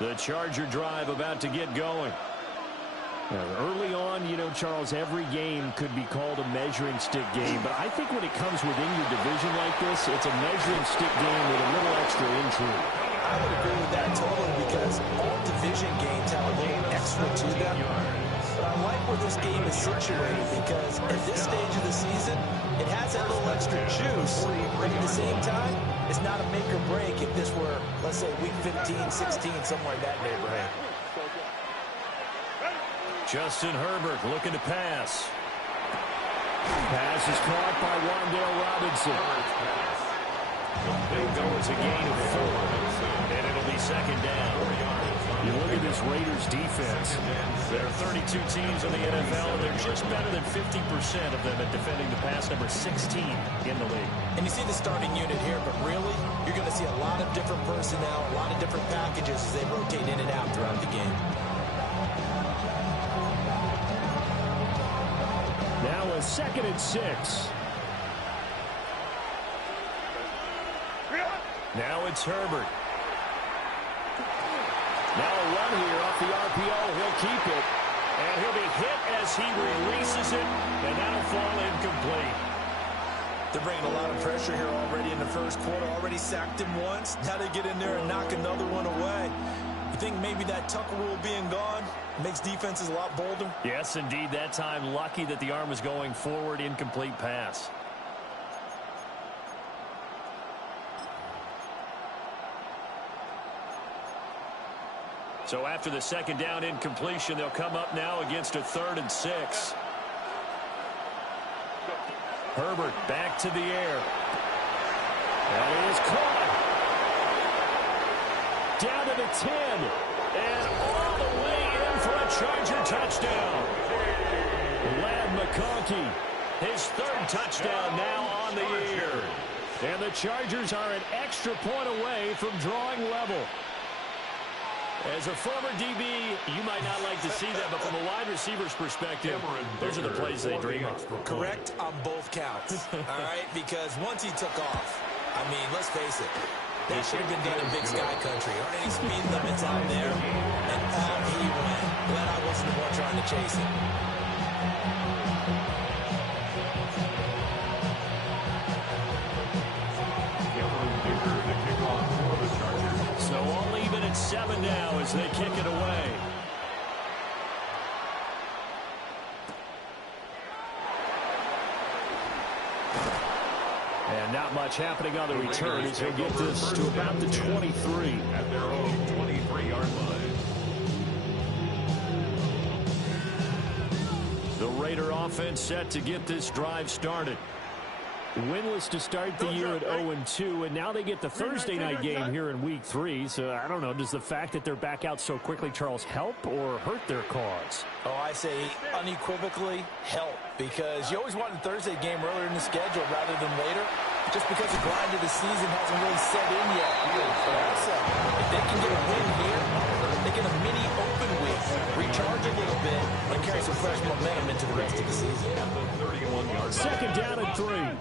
The Charger drive about to get going. Early on, you know, Charles, every game could be called a measuring stick game. But I think when it comes within your division like this, it's a measuring stick game with a little extra intrigue. I would agree with that totally because all division games have a little extra to them. But I like where this game is situated because at this stage of the season, it has that little extra juice. But at the same time, it's not a make or break if this were, let's say, week 15, 16, somewhere in that neighborhood. Justin Herbert looking to pass. Pass is caught by Wan'Dale Robinson. They'll go as a gain of 4, and it'll be second down. You look at this Raiders defense. There are 32 teams in the NFL, and they're just better than 50% of them at defending the pass, number 16 in the league. And you see the starting unit here, but really, you're going to see a lot of different personnel, a lot of different packages as they rotate in and out throughout the game. Now a 2nd and 6. Now it's Herbert. Now a run here off the RPO. He'll keep it. And he'll be hit as he releases it. And that'll fall incomplete. They're bringing a lot of pressure here already in the first quarter. Already sacked him once. Now they get in there and knock another one away. You think maybe that Tucker rule being gone makes defenses a lot bolder? Yes, indeed. That time, lucky that the arm was going forward. Incomplete pass. So after the second down incompletion, they'll come up now against a 3rd and 6. Herbert back to the air. That is caught. Down to the 10. And all the way in for a Charger touchdown. Ladd McConkey, his 3rd touchdown now on the year. And the Chargers are an extra point away from drawing level. As a former DB, you might not like to see that, but from a wide receiver's perspective, those are the plays they dream of. Correct on both counts, all right? Because once he took off, I mean, let's face it, that should have been done in Big Sky Country. Aren't any speed limits out there? And out he went. Glad I wasn't the one trying to chase him. So all even at 7 now as they kick it away. And not much happening on the return as he'll get this to about the 23. At their own 23-yard line. The Raider offense set to get this drive started. Winless to start the year at 0-2, and now they get the Thursday night game here in week 3. So I don't know, does the fact that they're back out so quickly, Charles, help or hurt their cause? Oh, I say unequivocally help, because you always want a Thursday game earlier in the schedule rather than later, just because the grind of the season hasn't really set in yet. But also, if they can get a win here, they get a mini open week, recharge a little bit, and carry some fresh momentum into the rest of the season. At the 31-yard line. 2nd down and 3.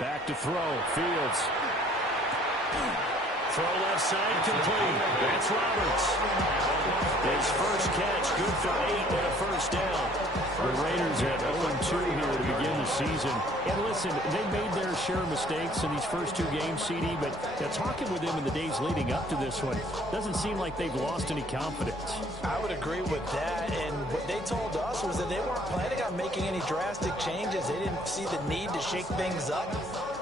Back to throw. Fields. Throw left side complete. That's Roberts. His first catch, good for 8 and a first down. The Raiders at 0-2 here to begin the season. And listen, they made their share of mistakes in these first 2 games, CD, but talking with them in the days leading up to this one, doesn't seem like they've lost any confidence. I would agree with that, and what they told us was that they weren't planning on making any drastic changes. They didn't see the need to shake things up.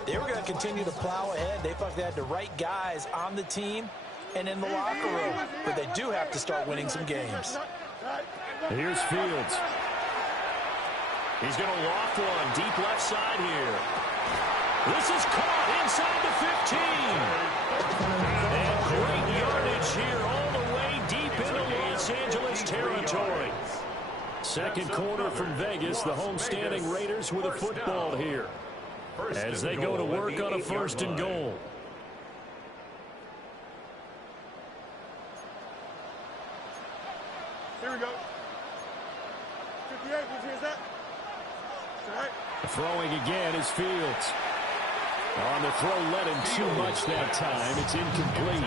They were going to continue to plow ahead. They thought they had the right guys on the team and in the locker room, but they do have to start winning some games. Here's Fields. He's going to loft one deep left side here. This is caught inside the 15. And great yardage here all the way deep into Los Angeles territory. Second quarter from Vegas, the homestanding Raiders with a football here as they go to work on a 1st and goal. Here we go. 58, did you hear that? All right. Throwing again is Fields. On the throw, let him too much that time. It's incomplete.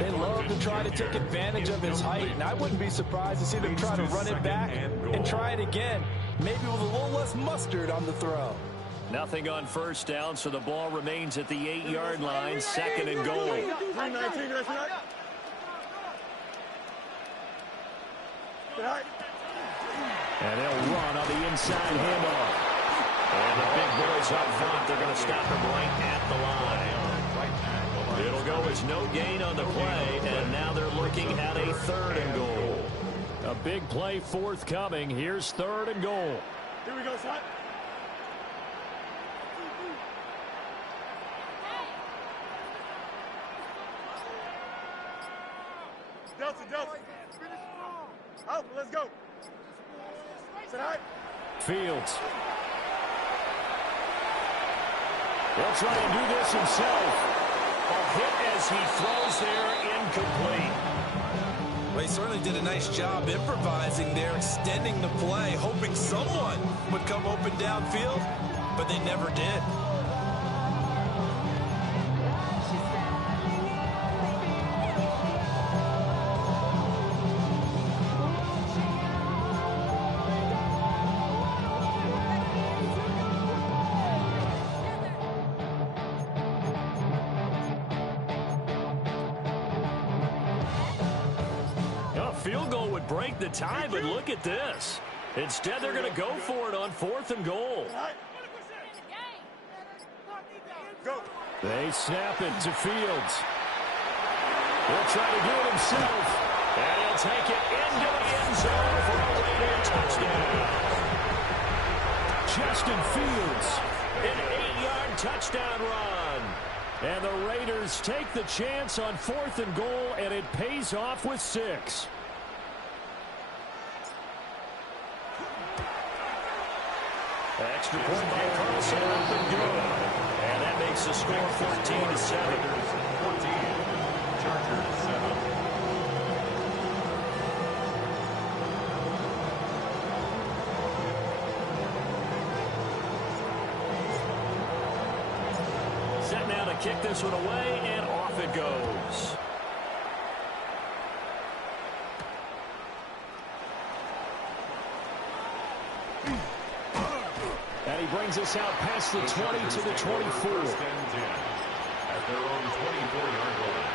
They love to try to take advantage of his height, and I wouldn't be surprised to see them try to run it back and try it again, maybe with a little less mustard on the throw. Nothing on first down, so the ball remains at the 8-yard line, second and goal. 319, that's right. And they'll run on the inside handoff. And the big boys up front, they're going to stop him right at the line. It'll go as no gain on the play, and now they're looking at a third and goal. A big play forthcoming. Here's third and goal. Here we go, son. Delta. Out, let's go. Sit high. Fields. He'll try and do this himself. A hit as he throws there, incomplete. Well, he certainly did a nice job improvising there, extending the play, hoping someone would come open downfield, but they never did. Field goal would break the tie, but look at this. Instead, they're going to go for it on fourth and goal. They snap it to Fields. He'll try to do it himself. And he'll take it into the end zone for a Raider touchdown. Justin Fields, an 8-yard touchdown run. And the Raiders take the chance on fourth and goal, and it pays off with 6. Extra point by Carlson, up and good. And that makes the score 14-7. 14, Chargers 7. Set now to kick this one away, and off it goes. And he brings us out past the 20 to the 24. At their own 24-yard line.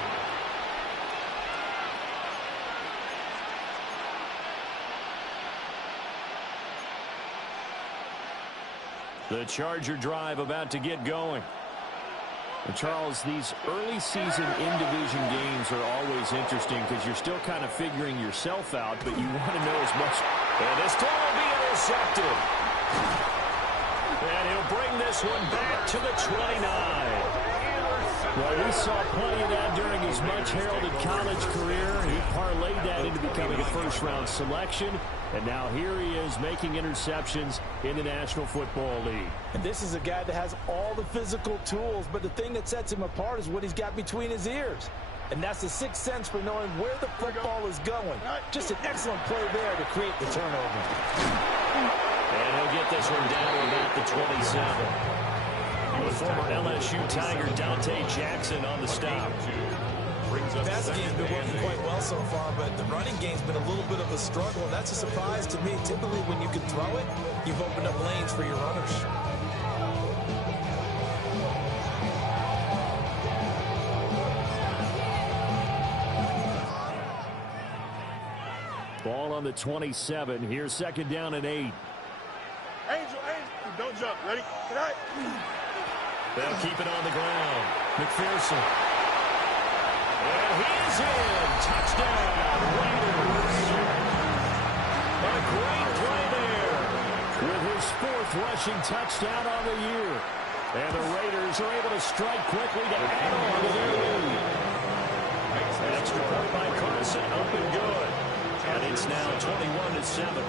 The Charger drive about to get going. And Charles, these early season in-division games are always interesting because you're still kind of figuring yourself out, but you want to know as much. And this ball will be intercepted. And he'll bring this one back to the 29. Well, we saw plenty of that during his much-heralded college career. He parlayed that into becoming a first-round selection. And now here he is making interceptions in the National Football League. And this is a guy that has all the physical tools, but the thing that sets him apart is what he's got between his ears. And that's the sixth sense for knowing where the football is going. Just an excellent play there to create the turnover. And he'll get this one down to about the 27. The former LSU Tiger Dante Jackson on the stop. The passing game's been working quite well so far, but the running game's been a little bit of a struggle. That's a surprise to me. Typically, when you can throw it, you've opened up lanes for your runners. Ball on the 27. Here's second down and 8. Angel, don't jump. Ready? Tonight. They'll keep it on the ground. McPherson. And he's in. Touchdown, Raiders. A great play there with his 4th rushing touchdown on the year. And the Raiders are able to strike quickly to add on to their lead. An extra point by Carson, up and good. And it's now 21-7.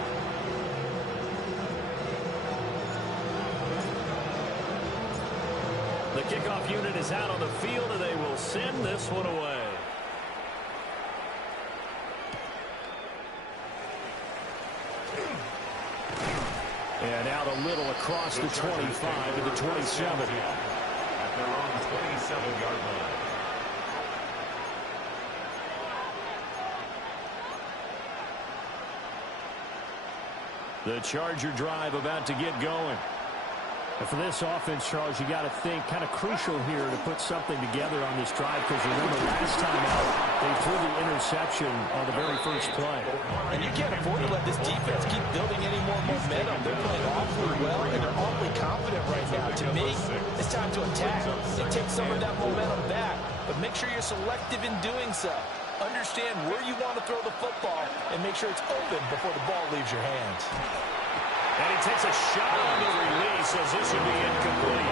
The kickoff unit is out on the field, and they will send this one away. And out a little across the 25 to the 27. At their own 27-yard line. The Charger drive about to get going. And for this offense, Charles, you got to think kind of crucial here to put something together on this drive, because remember last time out they threw the interception on the very first play. And you can't afford to let this defense keep building any more momentum. They're playing awfully well, and they're awfully confident right now. To me, it's time to attack and take some of that momentum back, but make sure you're selective in doing so. Understand where you want to throw the football and make sure it's open before the ball leaves your hands. And he takes a shot on the release as this would be incomplete.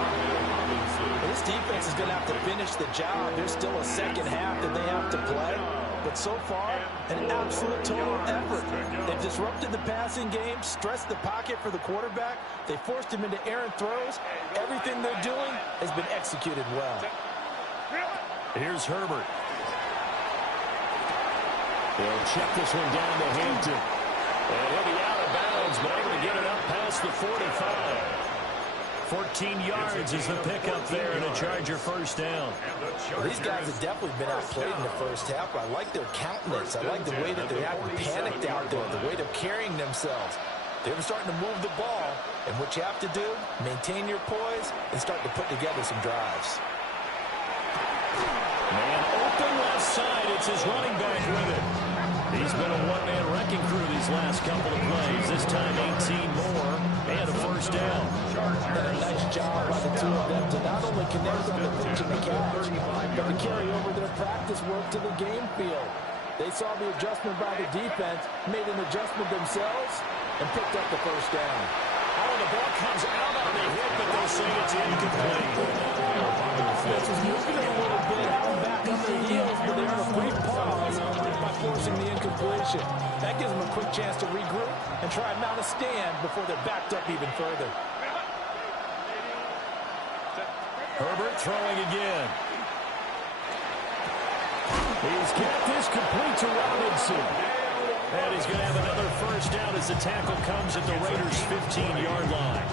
This defense is going to have to finish the job. There's still a second half that they have to play. But so far, an absolute total effort. They've disrupted the passing game, stressed the pocket for the quarterback. They forced him into errant throws. Everything they're doing has been executed well. Here's Herbert. They'll check this one down to Hampton. And he'll be out of bounds, but able to get it up past the 45. 14 yards is the pickup there, and a Charger first down. Well, these guys have definitely been outplayed in the first half, but I like their countenance. I like the way that they're acting panicked out there, the way they're carrying themselves. They're starting to move the ball, and what you have to do, maintain your poise and start to put together some drives. Man open left side. It's his running back with it. He's been a one-man wrecking crew these last couple of plays. This time 18 more and a first down. Done a nice job by the two of them to not only connect on the pitch and the catch, but to carry over their practice work to the game field. They saw the adjustment by the defense, made an adjustment themselves, and picked up the first down. Oh, the ball comes out on the hit, but they'll say it's incomplete. Offense was moving it a little bit, back up their heels, but they earned a brief pause by forcing the incompletion. That gives them a quick chance to regroup and try and mount a stand before they're backed up even further. Herbert throwing again. He's kept this complete to Robinson. And he's going to have another first down as the tackle comes at the Raiders' 15-yard line.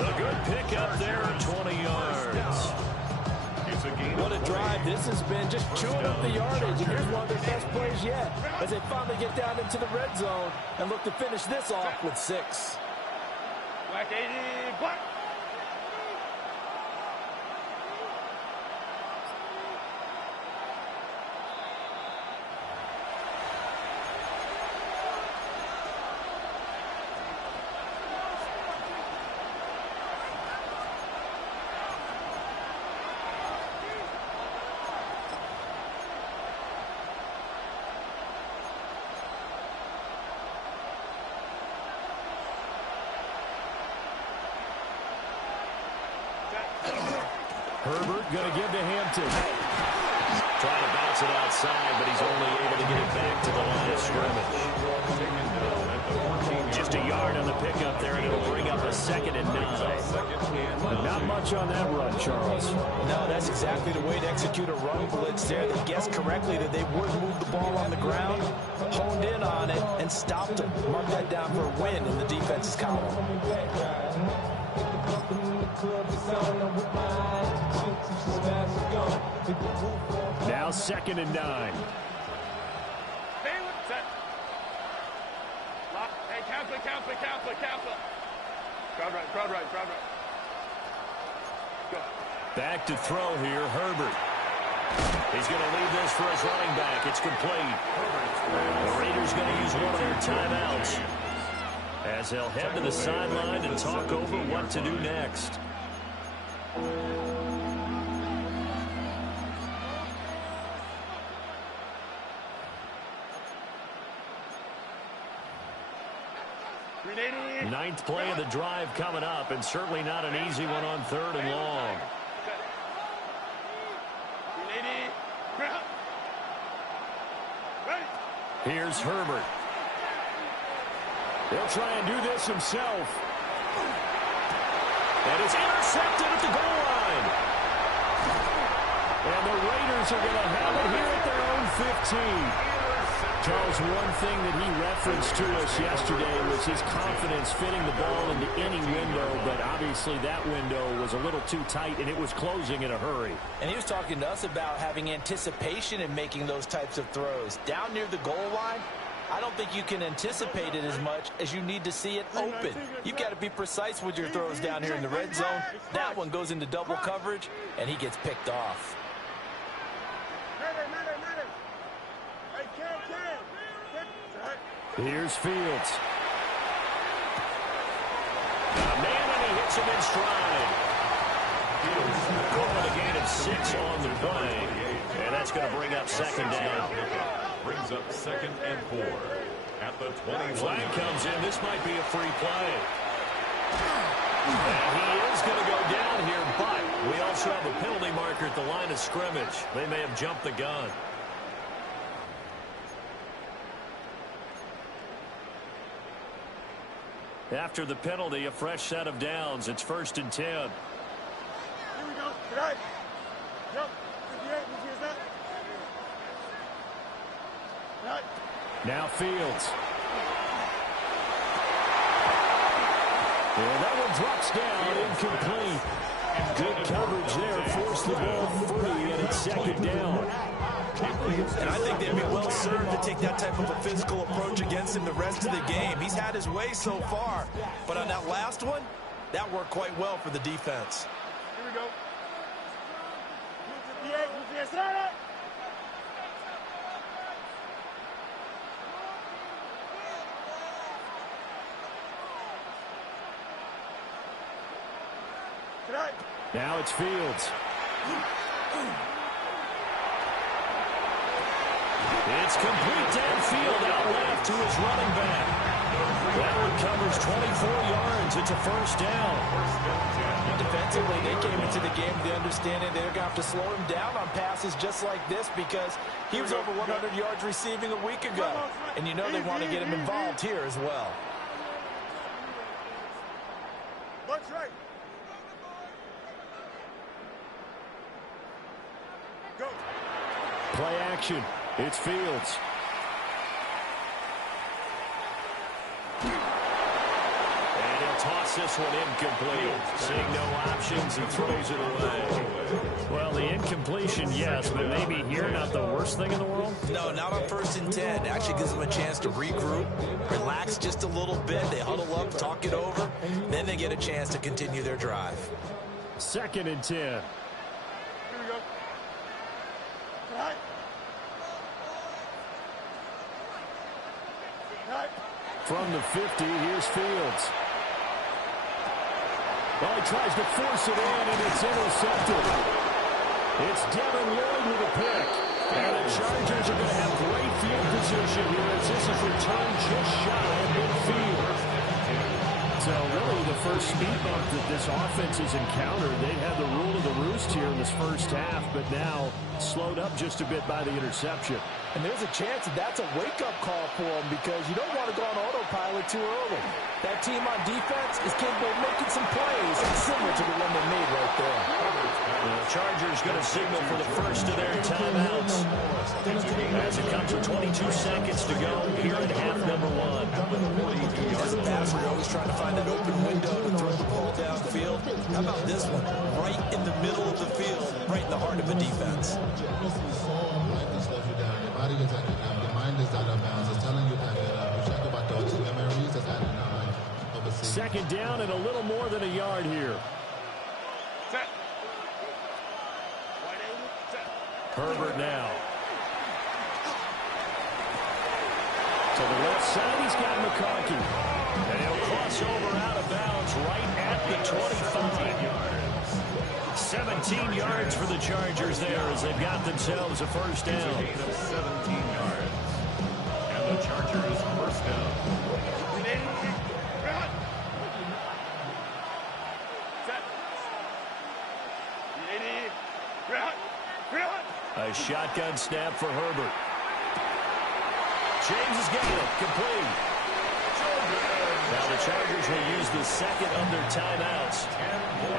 A good pickup there at 20 yards. What a drive this has been, just chewing up the yardage. And here's one of their best plays yet as they finally get down into the red zone and look to finish this off with 6. Black 80, black. Herbert going to give to Hampton. Trying to bounce it outside, but he's only able to get it back to the line of scrimmage. Just a yard on the pickup there, and it'll bring up a 2nd and 9. Not much on that run, Charles. No, that's exactly the way to execute a run blitz there. They guessed correctly that they would move the ball on the ground, honed in on it, and stopped them. Mark that down for a win in the defense's column. Now 2nd and 9. Hey, cancel. Crowd right. Go. Back to throw here, Herbert. He's going to leave this for his running back. It's complete. The Raiders going to use one of their timeouts as they'll head to the sideline and talk over what to do next. Ninth play of the drive coming up, and certainly not an easy one on 3rd and long. Here's Herbert. He'll try and do this himself. And it's intercepted at the goal line. And the Raiders are going to have it here at their own 15. Charles, one thing that he referenced to us yesterday was his confidence fitting the ball into any window, but obviously that window was a little too tight, and it was closing in a hurry. And he was talking to us about having anticipation in making those types of throws. Down near the goal line, I don't think you can anticipate it as much as you need to see it open. You've got to be precise with your throws down here in the red zone. That one goes into double coverage, and he gets picked off. Here's Fields. Man, and he hits him in stride. Calling a gain of 6 on the play. And that's going to bring up second down. Brings up 2nd and 4 at the 21. Flag comes in. This might be a free play. And he is going to go down here, but we also have a penalty marker at the line of scrimmage. They may have jumped the gun. After the penalty, a fresh set of downs. It's 1st and 10. Here we go. Right. Yep. Right. Now Fields. Yeah, that one drops down, incomplete. Good coverage there, forced the ball free, and it's 2nd down. And I think they'd be well served to take that type of a physical approach against him the rest of the game. He's had his way so far, but on that last one, that worked quite well for the defense. Here we go. Now it's Fields. It's complete downfield out left to his running back. That one covers 24 yards. It's a 1st down. Defensively, they came into the game with the understanding they're going to have to slow him down on passes just like this because he was over 100 yards receiving a week ago. And you know they want to get him involved here as well. That's right. Go. Play action. It's Fields. And he'll toss this one incomplete. Seeing no options, he throws it away. Well, the incompletion, yes, but maybe here not the worst thing in the world? No, not on 1st and 10. Actually gives them a chance to regroup, relax just a little bit. They huddle up, talk it over. Then they get a chance to continue their drive. 2nd and 10. Here we go. Right. Right. From the 50, here's Fields. Well, he tries to force it in, and it's intercepted. It's Devin Lloyd with a pick. And the Chargers are going to have great field position here as this is returned just shy of midfield. So really the first speed bump that this offense has encountered. They've had the rule of the roost here in this first half, but now slowed up just a bit by the interception. And there's a chance that that's a wake-up call for them because you don't want to go on autopilot too early. That team on defense is capable of making some plays similar to the one they made right there. The Chargers going to signal for the first of their timeouts as it comes with 22 seconds to go here in half number 1. As a passer, you're always trying to find that open window to throw the ball downfield. How about this one? Right in the middle of the field, right in the heart of a defense. Your mind is out of bounds. It's telling you that you check about those memories that's happening overseas. 2nd down and a little more than a yard here. Set. Wide angle. Set. Herbert now. To the left side, he's got McConkey. And he'll cross over out of bounds right at the 25. 17 yards for the Chargers there as they've got themselves a 1st down. A gain of 17 yards. And the Chargers 1st down. A shotgun snap for Herbert. James has got it. Complete. Now the Chargers will use the 2nd of their timeouts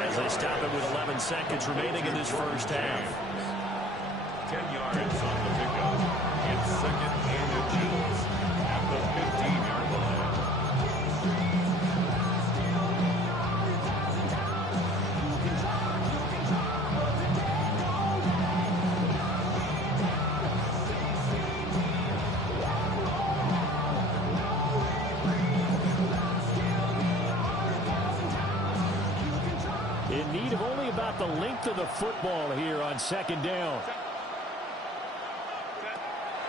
as they stop it with 11 seconds remaining in this first half. 10 yards on the pickup. It's 2nd and 2. the length of the football here on second down.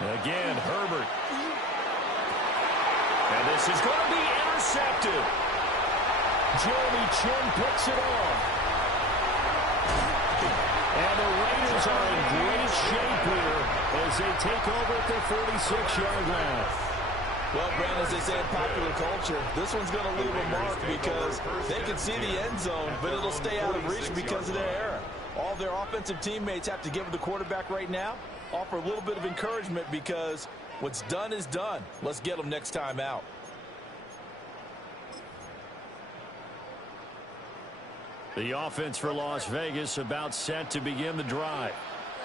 Again, Herbert. And this is going to be intercepted. Jeremy Chin picks it off. And the Raiders are in great shape here as they take over at their 46-yard line. Well, Brandon, as they say in popular culture, this one's going to leave a mark because they can see the end zone, but it'll stay out of reach because of their error. All their offensive teammates have to give the quarterback right now, offer a little bit of encouragement because what's done is done. Let's get them next time out. The offense for Las Vegas about set to begin the drive.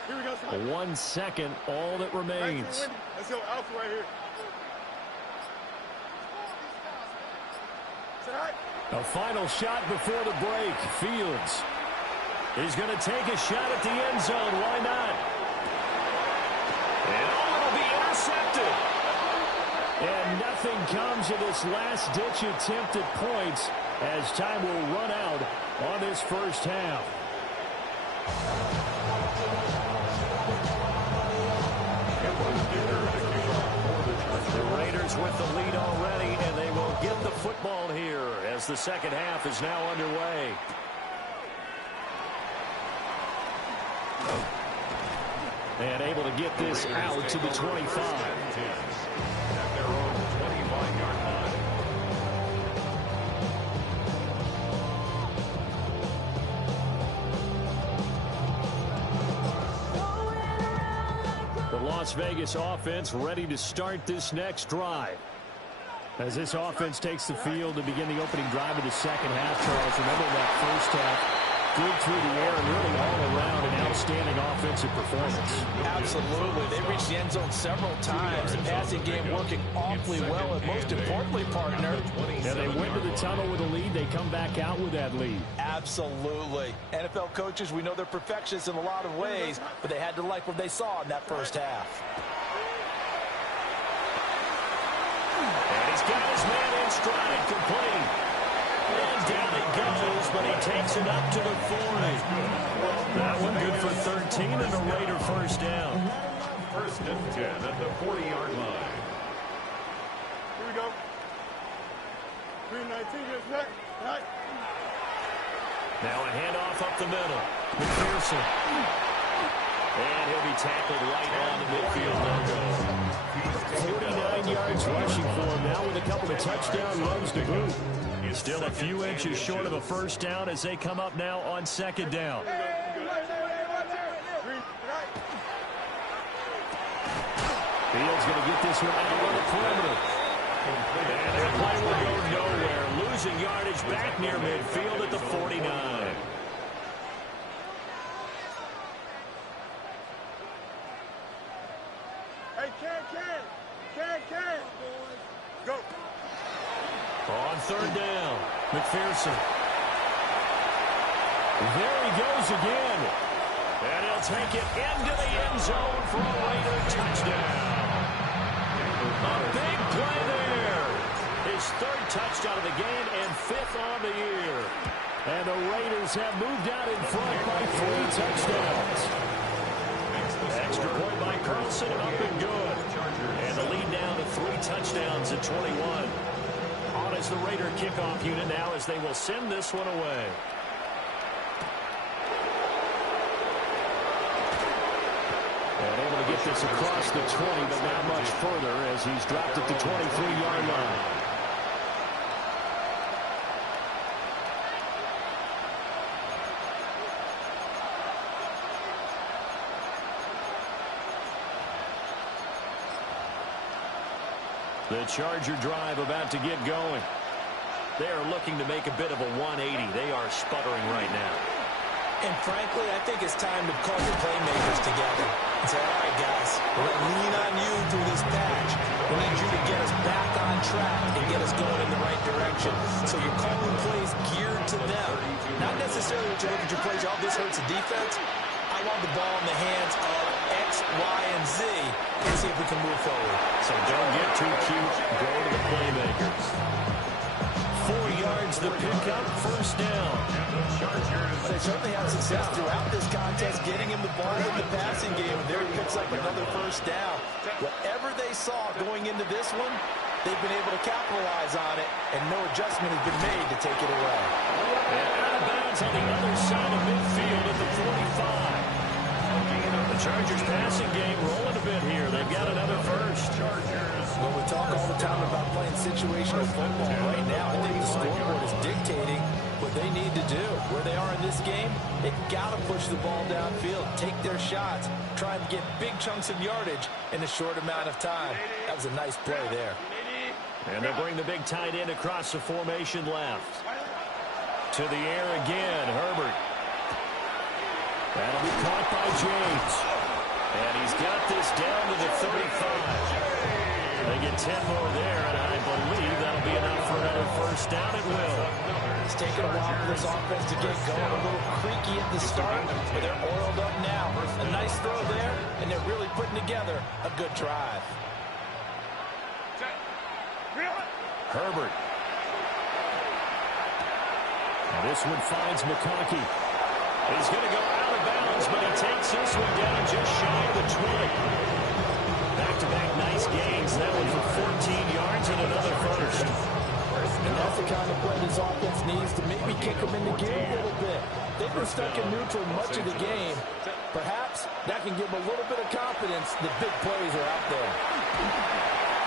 Here we go. 1 second, all that remains. Let's go, Alpha right here. A final shot before the break. Fields. He's going to take a shot at the end zone. Why not? And it'll be intercepted. And nothing comes of this last-ditch attempt at points as time will run out on this first half. The Raiders with the lead already, and they will get the football here as the second half is now underway. And able to get this out to the 25. At their own 25-yard line. The Las Vegas offense ready to start this next drive. As this offense takes the field to begin the opening drive of the second half, Charles, remember that first half, good through the air and really all around an outstanding offensive performance. Absolutely. They reached the end zone several times. The passing game working awfully well, and most importantly, partner, and they went to the tunnel with a lead. They come back out with that lead. Absolutely. NFL coaches, we know they're perfectionists in a lot of ways, but they had to like what they saw in that first half. And he's got his man in stride, complete. And down it goes, but he takes it up to the 40. That one good for 13 and a Raider first down. First and 10 at the 40-yard line. Here we go. 319, just back. Right. Now a handoff up the middle. McPherson. And he'll be tackled right on the midfield logo. 49 yards rushing for him now with a couple of touchdown runs to boot. Still a few inches short of a first down as they come up now on second down. Fields going to get this one out on the perimeter. And that play will go nowhere. Losing yardage back near midfield at the 49. Hey, can. Go. On third down, McPherson. There he goes again. And he'll take it into the end zone for a Raider touchdown. A big play there. His third touchdown of the game and fifth on the year. And the Raiders have moved out in front by 3 touchdowns. Extra point by Carlson, up and good. And the lead down to 3 touchdowns at 21. On as the Raider kickoff unit now as they will send this one away. And able to get this across the 20, but not much further as he's dropped at the 23-yard line. The Charger drive about to get going. They are looking to make a bit of a 180. They are sputtering right now. And frankly, I think it's time to call your playmakers together and say, all right, guys, we're going to lean on you through this patch. We need you to get us back on track and get us going in the right direction. So you're calling plays geared to them. Not necessarily what you look at your plays, oh, this hurts the defense. I want the ball in the hands of X, Y, and Z and see if we can move forward. So don't get too cute. Go to the playmakers. 4 yards the pickup, first down. They certainly had success throughout this contest getting him the ball in the passing game, and there he picks up another first down. Whatever they saw going into this one, they've been able to capitalize on it, and no adjustment has been made to take it away. And out of bounds on the other side of midfield at the 45. The Chargers passing game rolling a bit here. They've got another first. Well, we talk all the time about playing situational football. Right now, I think the scoreboard is dictating what they need to do. Where they are in this game, they've got to push the ball downfield, take their shots, try and get big chunks of yardage in a short amount of time. That was a nice play there. And they'll bring the big tight end across the formation left. To the air again, Herbert. That'll be caught by James. And he's got this down to the 35. They get 10 more there, and I believe that'll be enough for another first down. It will. It's taken a while for this offense to get going. A little creaky at the start, but they're oiled up now. A nice throw there, and they're really putting together a good drive. Herbert. And this one finds McConkey. He's going to go out of bounds, but he takes this one down just shy of the 20. Back-to-back nice gains. That one for 14 yards and another first. And that's the kind of play this offense needs to maybe kick them into gear a little bit. They've been stuck in neutral much of the game. Perhaps that can give them a little bit of confidence that big plays are out there.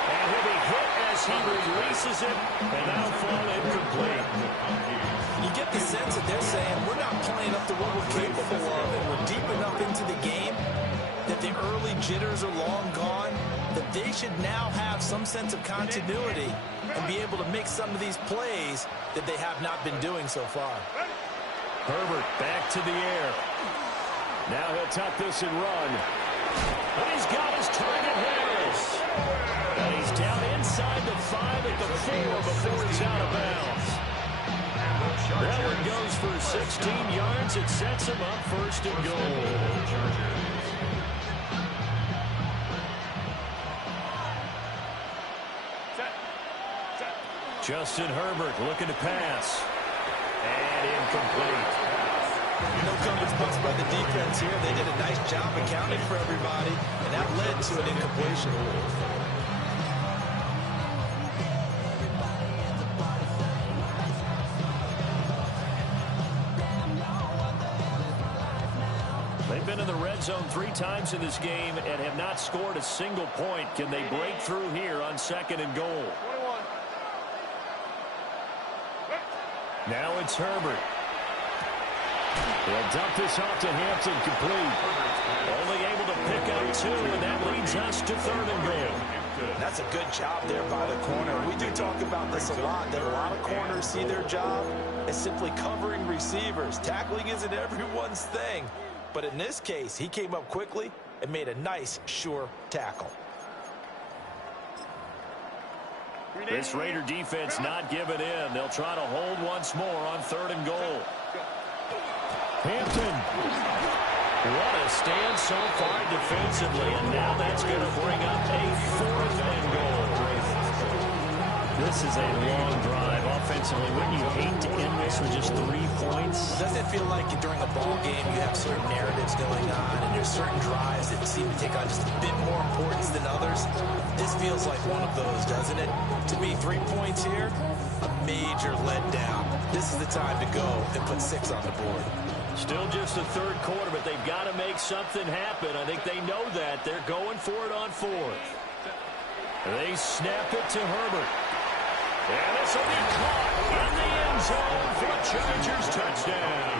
And he'll be hit as he releases it, and that'll fall incomplete. You get the sense that they're saying we're not playing up to what we're capable of, and we're deep enough into the game that the early jitters are long gone, that they should now have some sense of continuity and be able to make some of these plays that they have not been doing so far. Herbert back to the air. Now he'll tuck this and run. And he's got his target Harris. And he's down inside the 5 at the 4 before he's out of bounds. That one goes for 16 yards. It sets him up first and goal. Justin Herbert looking to pass. And incomplete. No coverage bust by the defense here. They did a nice job accounting for everybody, and that led to an incompletion. They've been in the red zone 3 times in this game and have not scored a single point. Can they break through here on 2nd and goal? Now it's Herbert. They'll dump this off to Hampton, complete. Only able to pick up 2, and that leads us to 3rd and goal. That's a good job there by the corner. We do talk about this a lot, that a lot of corners see their job as simply covering receivers. Tackling isn't everyone's thing. But in this case, he came up quickly and made a nice, sure tackle. This Raider defense not giving in. They'll try to hold once more on 3rd and goal. Hampton. What a stand so far defensively, and now that's going to bring up a 4th and goal. This is a long drive offensively. Wouldn't you hate to end this with just 3 points? Doesn't it feel like during a ball game you have certain narratives going on and there's certain drives that seem to take on just a bit more importance than others? This feels like one of those, doesn't it? To me, 3 points here, a major letdown. This is the time to go and put 6 on the board. Still just the 3rd quarter, but they've got to make something happen. I think they know that. They're going for it on 4th. They snap it to Herbert. And this will be caught in the end zone for a Chargers touchdown.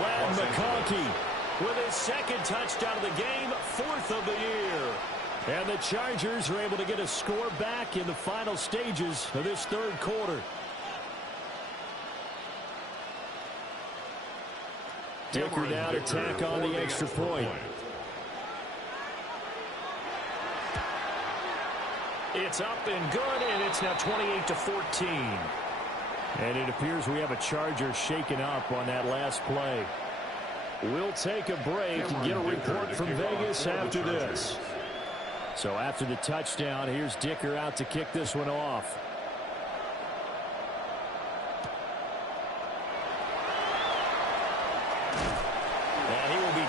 Lad McConkey with his 2nd touchdown of the game, 4th of the year. And the Chargers are able to get a score back in the final stages of this 3rd quarter. Dicker now to tack on the extra point. It's up and good, and it's now 28-14. And it appears we have a Charger shaken up on that last play. We'll take a break and get a report from Vegas after this. So after the touchdown, here's Dicker out to kick this one off.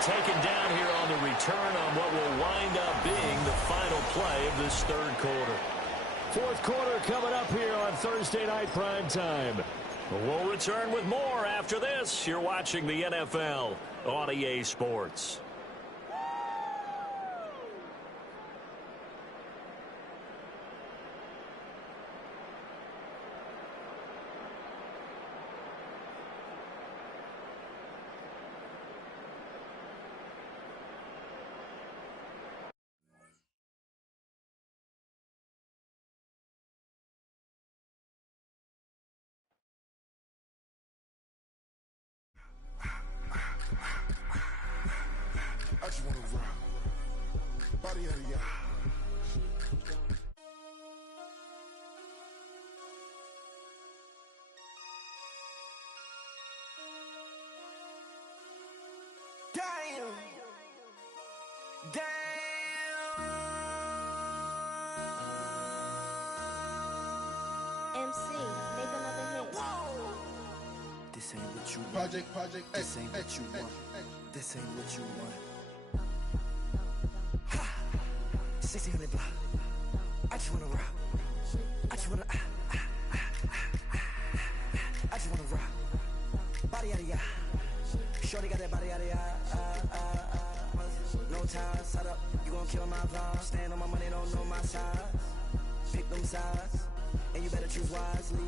taken down here on the return on what will wind up being the final play of this third quarter. Fourth quarter coming up here on Thursday Night Primetime. We'll return with more after this. You're watching the NFL on EA Sports. I just wanna rock. Body out of y'all. Damn. MC, make another hit. This ain't what you want. Project X. This ain't what you want. This ain't what you want. 1600 block. I just wanna rock. I just wanna I just wanna rock. Body out of ya. Shorty got that body out of ya. No ties, side up. You gon' kill my vibe. Stand on my money, don't know my size. Pick them sides, and you better choose wisely.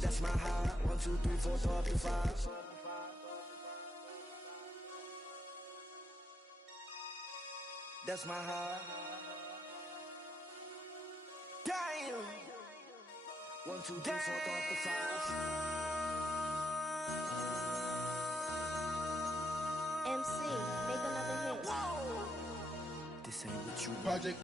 That's my high. 1, 2, 3, 4, throw up to 5. That's my high. Damn. 1, 2, 3, 4, throw up to 5. MC, make another hit. This ain't what you want. Project